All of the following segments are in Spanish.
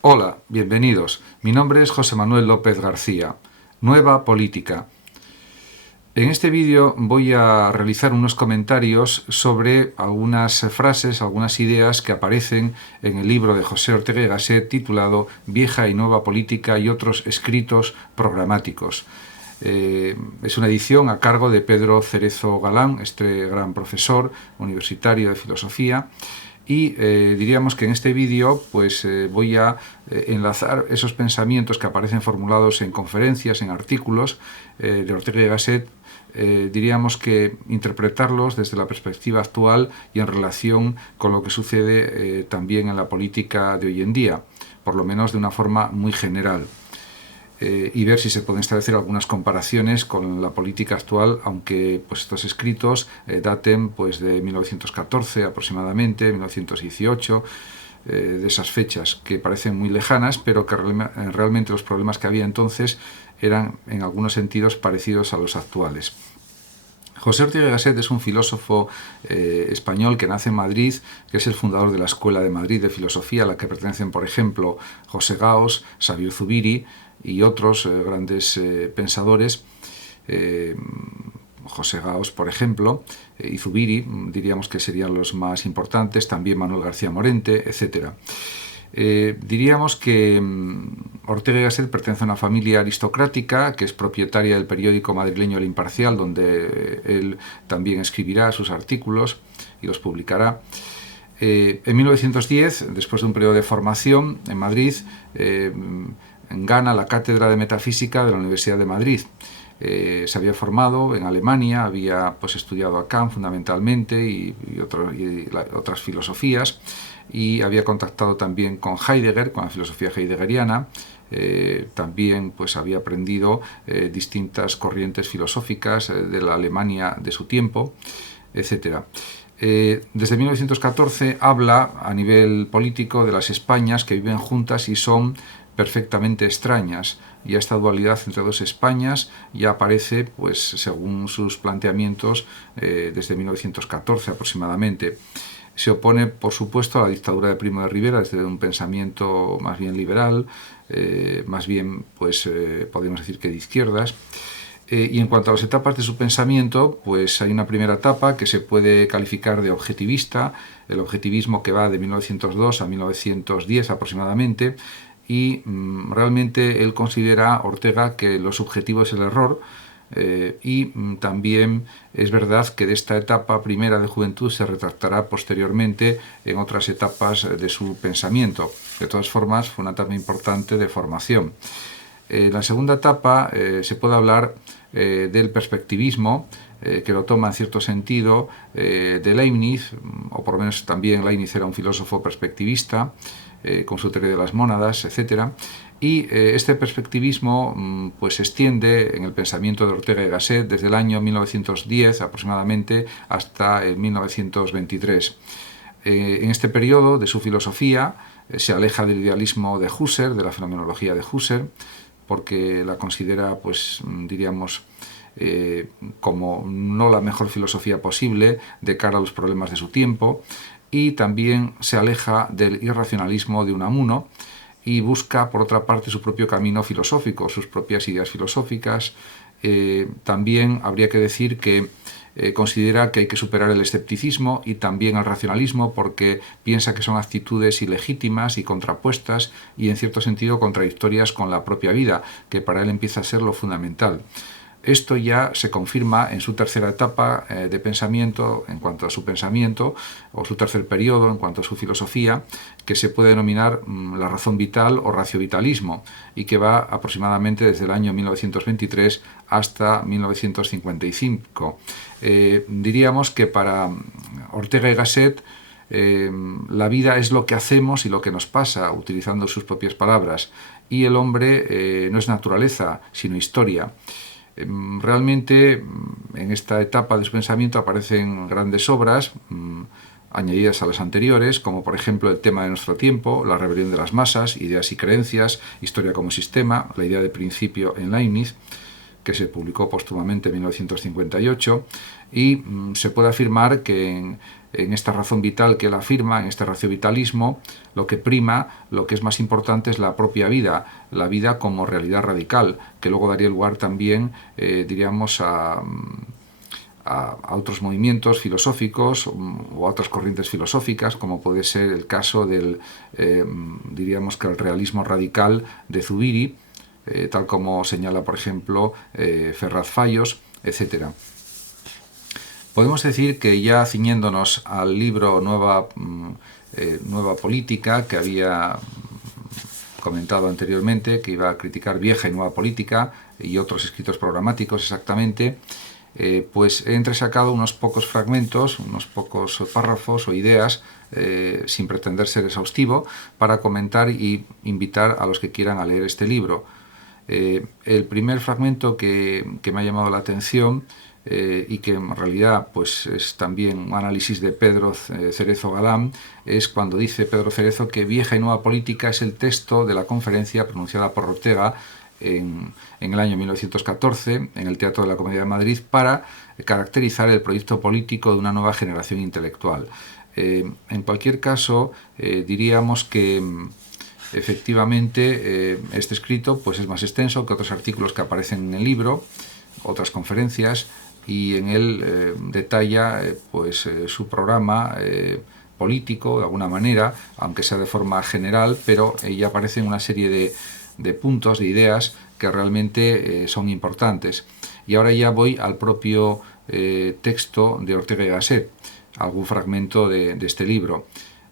Hola, bienvenidos. Mi nombre es José Manuel López García. Nueva política. En este vídeo voy a realizar unos comentarios sobre algunas frases, algunas ideas que aparecen en el libro de José Ortega y Gasset titulado Vieja y Nueva Política y otros escritos programáticos. Es una edición a cargo de Pedro Cerezo Galán, este gran profesor universitario de filosofía. Y diríamos que en este vídeo voy a enlazar esos pensamientos que aparecen formulados en conferencias, en artículos de Ortega y Gasset, diríamos que interpretarlos desde la perspectiva actual y en relación con lo que sucede también en la política de hoy en día, por lo menos de una forma muy general. Y ver si se pueden establecer algunas comparaciones con la política actual, aunque estos escritos daten de 1914 aproximadamente, 1918, de esas fechas que parecen muy lejanas, pero que realmente los problemas que había entonces eran en algunos sentidos parecidos a los actuales. José Ortega y Gasset es un filósofo español que nace en Madrid, que es el fundador de la Escuela de Madrid de Filosofía, a la que pertenecen, por ejemplo, José Gaos, Sabio Zubiri y otros grandes pensadores. José Gaos, por ejemplo, y Zubiri, diríamos que serían los más importantes, también Manuel García Morente, etc. Diríamos que Ortega y Gasset pertenece a una familia aristocrática que es propietaria del periódico madrileño El Imparcial, donde él también escribirá sus artículos y los publicará. En 1910, después de un periodo de formación en Madrid, gana la cátedra de Metafísica de la Universidad de Madrid. Se había formado en Alemania, había estudiado a Kant fundamentalmente y otras filosofías, y había contactado también con Heidegger, con la filosofía heideggeriana. También había aprendido distintas corrientes filosóficas de la Alemania de su tiempo, etc. Desde 1914 habla a nivel político de las Españas que viven juntas y son perfectamente extrañas, y esta dualidad entre dos Españas ya aparece, según sus planteamientos, desde 1914 aproximadamente. Se opone, por supuesto, a la dictadura de Primo de Rivera desde un pensamiento más bien liberal, más bien, podemos decir que de izquierdas. Y en cuanto a las etapas de su pensamiento, hay una primera etapa que se puede calificar de objetivista, el objetivismo que va de 1902 a 1910 aproximadamente, y realmente él considera, Ortega, que lo subjetivo es el error, y también es verdad que de esta etapa primera de juventud se retractará posteriormente en otras etapas de su pensamiento. De todas formas, fue una etapa importante de formación. En la segunda etapa se puede hablar del perspectivismo, que lo toma en cierto sentido de Leibniz, o por lo menos también Leibniz era un filósofo perspectivista, con su teoría de las mónadas, etc. Y este perspectivismo se extiende en el pensamiento de Ortega y Gasset desde el año 1910 aproximadamente hasta el 1923. En este periodo de su filosofía se aleja del idealismo de Husserl, de la fenomenología de Husserl, porque la considera, diríamos, como no la mejor filosofía posible de cara a los problemas de su tiempo, y también se aleja del irracionalismo de Unamuno y busca, por otra parte, su propio camino filosófico, sus propias ideas filosóficas. También habría que decir que considera que hay que superar el escepticismo y también el racionalismo, porque piensa que son actitudes ilegítimas y contrapuestas y en cierto sentido contradictorias con la propia vida, que para él empieza a ser lo fundamental. Esto ya se confirma en su tercera etapa de pensamiento, en cuanto a su pensamiento, o su tercer periodo en cuanto a su filosofía, que se puede denominar la razón vital o raciovitalismo, y que va aproximadamente desde el año 1923 hasta 1955. Diríamos que para Ortega y Gasset la vida es lo que hacemos y lo que nos pasa, utilizando sus propias palabras, y el hombre no es naturaleza, sino historia. Realmente en esta etapa de su pensamiento aparecen grandes obras añadidas a las anteriores, como por ejemplo El tema de nuestro tiempo, La rebelión de las masas, Ideas y creencias, Historia como sistema, La idea de principio en Leibniz, que se publicó póstumamente en 1958, y se puede afirmar que en esta razón vital que él afirma, en este raciovitalismo, lo que prima, lo que es más importante es la propia vida, la vida como realidad radical, que luego daría lugar también, diríamos, a otros movimientos filosóficos o a otras corrientes filosóficas, como puede ser el caso del, diríamos que el realismo radical de Zubiri, tal como señala, por ejemplo, Ferraz Fallos, etc. Podemos decir que ya ciñéndonos al libro Nueva Política, que había comentado anteriormente, que iba a criticar Vieja y Nueva Política y otros escritos programáticos exactamente, pues he entresacado unos pocos fragmentos, unos pocos párrafos o ideas, sin pretender ser exhaustivo, para comentar y invitar a los que quieran a leer este libro. El primer fragmento que me ha llamado la atención y que en realidad pues, es también un análisis de Pedro Cerezo Galán, es cuando dice Pedro Cerezo que Vieja y Nueva Política es el texto de la conferencia pronunciada por Ortega en el año 1914 en el Teatro de la Comedia de Madrid para caracterizar el proyecto político de una nueva generación intelectual. En cualquier caso, diríamos que efectivamente este escrito pues, es más extenso que otros artículos que aparecen en el libro, otras conferencias, y en él detalla pues, su programa político de alguna manera, aunque sea de forma general, pero ya aparecen una serie de puntos, de ideas que realmente son importantes. Y ahora ya voy al propio texto de Ortega y Gasset, algún fragmento de este libro.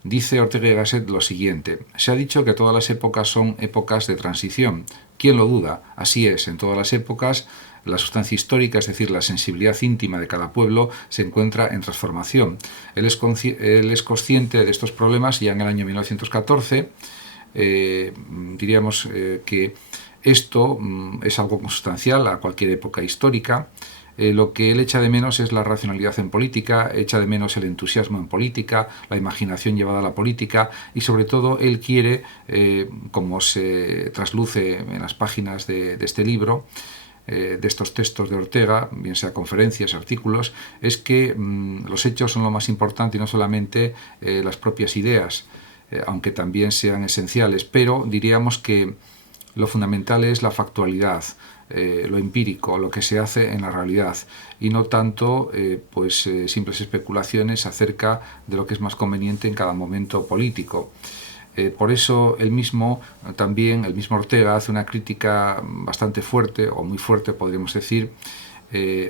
Dice Ortega y Gasset lo siguiente: se ha dicho que todas las épocas son épocas de transición. ¿Quién lo duda? Así es, en todas las épocas la sustancia histórica, es decir, la sensibilidad íntima de cada pueblo, se encuentra en transformación. Él es consciente de estos problemas ya en el año 1914. Diríamos que esto es algo consustancial a cualquier época histórica. Lo que él echa de menos es la racionalidad en política, echa de menos el entusiasmo en política, la imaginación llevada a la política, y sobre todo él quiere, como se trasluce en las páginas de este libro, de estos textos de Ortega, bien sea conferencias, artículos, es que los hechos son lo más importante y no solamente las propias ideas, aunque también sean esenciales, pero diríamos que lo fundamental es la factualidad, lo empírico, lo que se hace en la realidad, y no tanto simples especulaciones acerca de lo que es más conveniente en cada momento político. Por eso el mismo Ortega hace una crítica bastante fuerte, o muy fuerte podríamos decir,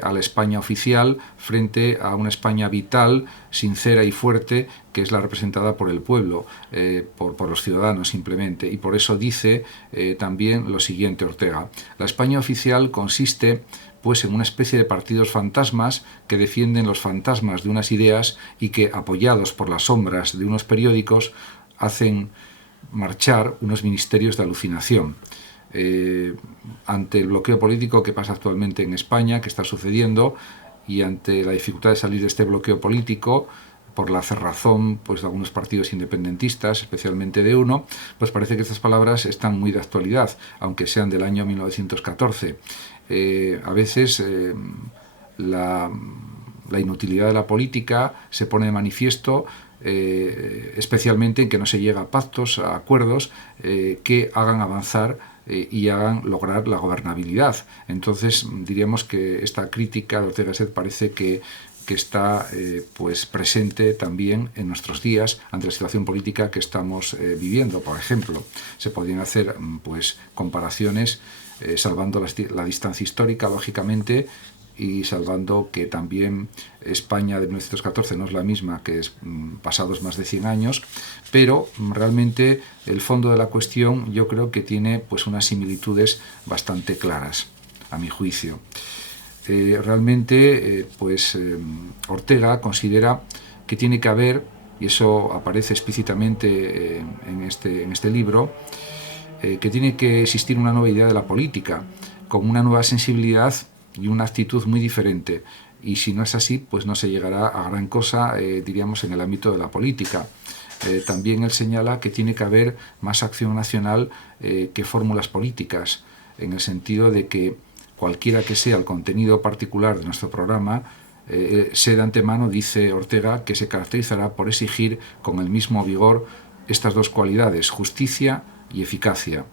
a la España oficial frente a una España vital, sincera y fuerte, que es la representada por el pueblo, por los ciudadanos simplemente. Y por eso dice también lo siguiente Ortega: la España oficial consiste pues en una especie de partidos fantasmas que defienden los fantasmas de unas ideas y que, apoyados por las sombras de unos periódicos, hacen marchar unos ministerios de alucinación. Ante el bloqueo político que pasa actualmente en España, que está sucediendo, y ante la dificultad de salir de este bloqueo político por la cerrazón pues, de algunos partidos independentistas, especialmente de uno, pues parece que estas palabras están muy de actualidad, aunque sean del año 1914. A veces la inutilidad de la política se pone de manifiesto, especialmente en que no se llega a pactos, a acuerdos que hagan avanzar y hagan lograr la gobernabilidad. Entonces diríamos que esta crítica de Ortega y Gasset parece que está pues presente también en nuestros días ante la situación política que estamos viviendo. Por ejemplo, se podrían hacer pues comparaciones salvando la distancia histórica, lógicamente, y salvando que también España de 1914 no es la misma que es pasados más de 100 años, pero realmente el fondo de la cuestión yo creo que tiene pues unas similitudes bastante claras, a mi juicio. Realmente Ortega considera que tiene que haber, y eso aparece explícitamente en este libro, que tiene que existir una nueva idea de la política, con una nueva sensibilidad y una actitud muy diferente. Y si no es así, pues no se llegará a gran cosa, diríamos, en el ámbito de la política. También él señala que tiene que haber más acción nacional que fórmulas políticas, en el sentido de que cualquiera que sea el contenido particular de nuestro programa, de antemano, dice Ortega, que se caracterizará por exigir con el mismo vigor estas dos cualidades, justicia y eficacia.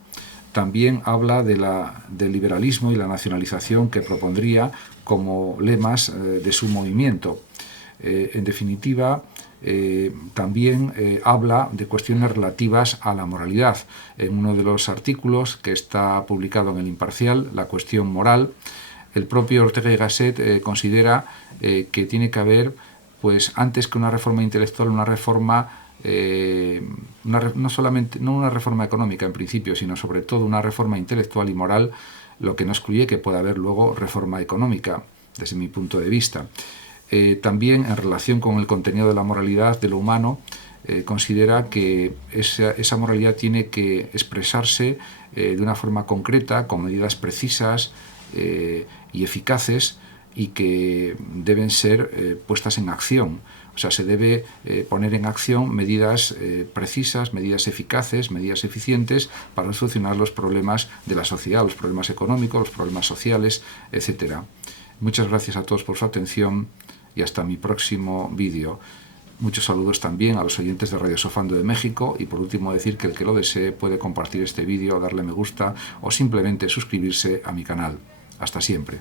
También habla del liberalismo y la nacionalización que propondría como lemas de su movimiento. En definitiva, también habla de cuestiones relativas a la moralidad. En uno de los artículos que está publicado en El Imparcial, La cuestión moral, el propio Ortega y Gasset considera que tiene que haber, pues, antes que una reforma intelectual, una reforma no una reforma económica en principio, sino sobre todo una reforma intelectual y moral, lo que no excluye que pueda haber luego reforma económica, desde mi punto de vista. También en relación con el contenido de la moralidad de lo humano, considera que esa moralidad tiene que expresarse de una forma concreta, con medidas precisas y eficaces, y que deben ser puestas en acción. O sea, se debe poner en acción medidas precisas, medidas eficaces, medidas eficientes para solucionar los problemas de la sociedad, los problemas económicos, los problemas sociales, etc. Muchas gracias a todos por su atención y hasta mi próximo vídeo. Muchos saludos también a los oyentes de Radio Sofando de México, y por último decir que el que lo desee puede compartir este vídeo, darle me gusta o simplemente suscribirse a mi canal. Hasta siempre.